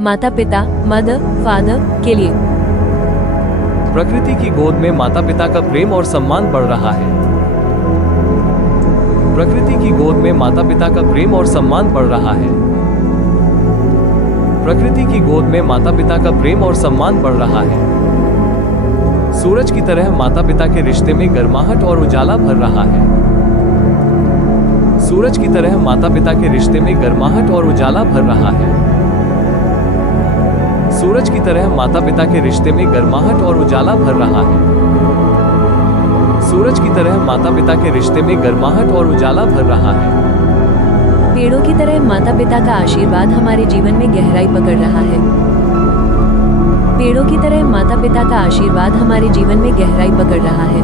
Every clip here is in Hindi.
माता पिता, मदर, फादर के लिए। प्रकृति की गोद में माता पिता का प्रेम और सम्मान बढ़ रहा है। प्रकृति की गोद में माता पिता का प्रेम और सम्मान बढ़ रहा है। प्रकृति की गोद में माता पिता का प्रेम और सम्मान बढ़ रहा है। सूरज की तरह माता पिता के रिश्ते में गर्माहट और उजाला भर रहा है। सूरज की तरह माता पिता के रिश्ते में गर्माहट और उजाला भर रहा है। सूरज की तरह माता पिता के रिश्ते में गर्माहट और उजाला भर रहा है। सूरज की तरह माता पिता के रिश्ते में गर्माहट और उजाला भर रहा है। पेड़ों की तरह माता पिता का आशीर्वाद हमारे जीवन में गहराई पकड़ रहा है। पेड़ों की तरह माता पिता का आशीर्वाद हमारे जीवन में गहराई पकड़ रहा है।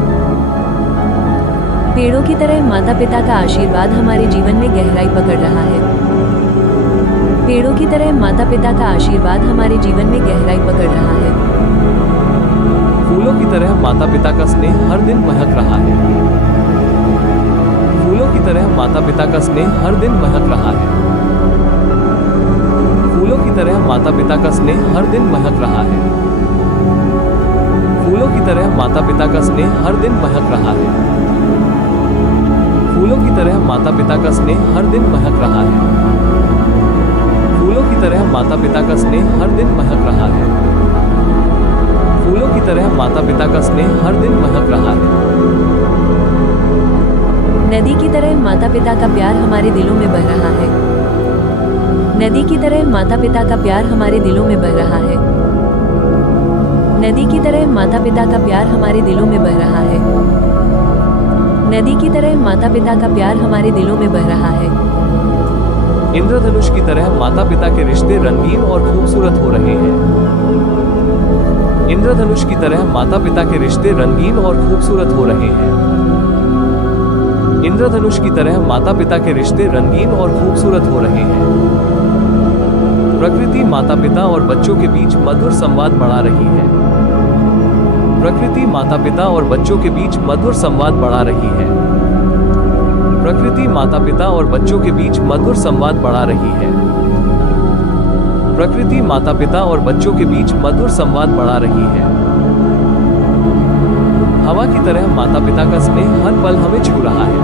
पेड़ों की तरह माता पिता का आशीर्वाद हमारे जीवन में गहराई पकड़ रहा है। पेड़ों की तरह माता पिता का आशीर्वाद हमारे जीवन में गहराई पकड़ रहा है। फूलों की तरह माता पिता का स्नेह हर दिन महक रहा है। फूलों की तरह माता पिता का स्नेह हर दिन महक रहा है। फूलों की तरह माता पिता का स्नेह हर दिन महक रहा है। फूलों की तरह माता पिता का स्नेह हर दिन महक रहा है। फूलों की तरह माता पिता का स्नेह हर दिन महक रहा है। फूलों की तरह माता पिता का स्नेह हर दिन महक रहा है। फूलों की तरह माता पिता का स्नेह हर दिन महक रहा है। नदी की तरह माता पिता का प्यार हमारे दिलों में बह रहा है। नदी की तरह माता पिता का प्यार हमारे दिलों में बह रहा है। नदी की तरह माता पिता का प्यार हमारे दिलों में बह रहा है। नदी की तरह माता पिता का प्यार हमारे दिलों में बह रहा है। इंद्रधनुष की तरह माता पिता के रिश्ते रंगीन और खूबसूरत हो रहे हैं। इंद्रधनुष की तरह माता पिता के रिश्ते रंगीन और खूबसूरत हो रहे हैं। इंद्रधनुष की तरह माता पिता के रिश्ते रंगीन और खूबसूरत हो रहे हैं। प्रकृति माता पिता और बच्चों के बीच मधुर संवाद बढ़ा रही है। प्रकृति माता पिता और बच्चों के बीच मधुर संवाद बढ़ा रही है। प्रकृति माता पिता और बच्चों के बीच मधुर संवाद बढ़ा रही है। प्रकृति माता पिता और बच्चों के बीच मधुर संवाद बढ़ा रही है। हवा की तरह माता पिता का स्नेह हर पल हमें छू रहा है।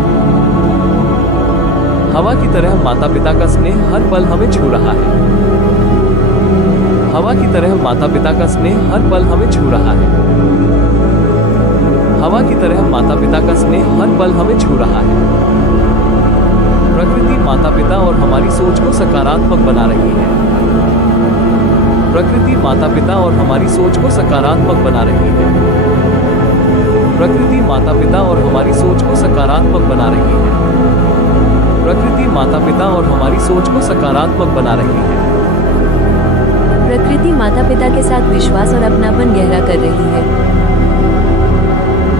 हवा की तरह माता पिता का स्नेह हर पल हमें छू रहा है। हवा की तरह माता पिता का स्नेह हर पल हमें छू रहा है। हवा की तरह माता पिता का स्नेह हर पल हमें छू रहा है। प्रकृति माता पिता और हमारी सोच को सकारात्मक बना रही है। प्रकृति माता पिता और हमारी सोच को सकारात्मक बना रही है। प्रकृति माता पिता और हमारी सोच को सकारात्मक बना रही है। प्रकृति माता पिता और हमारी सोच को सकारात्मक बना रही है। प्रकृति माता पिता के साथ विश्वास और अपनापन गहरा कर रही है।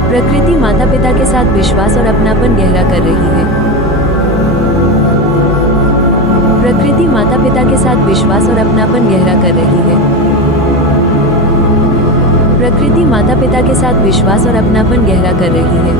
प्रकृति माता पिता के साथ विश्वास और अपनापन गहरा कर रही है। प्रकृति माता पिता के साथ विश्वास और अपनापन गहरा कर रही है। प्रकृति माता पिता के साथ विश्वास और अपनापन गहरा कर रही है।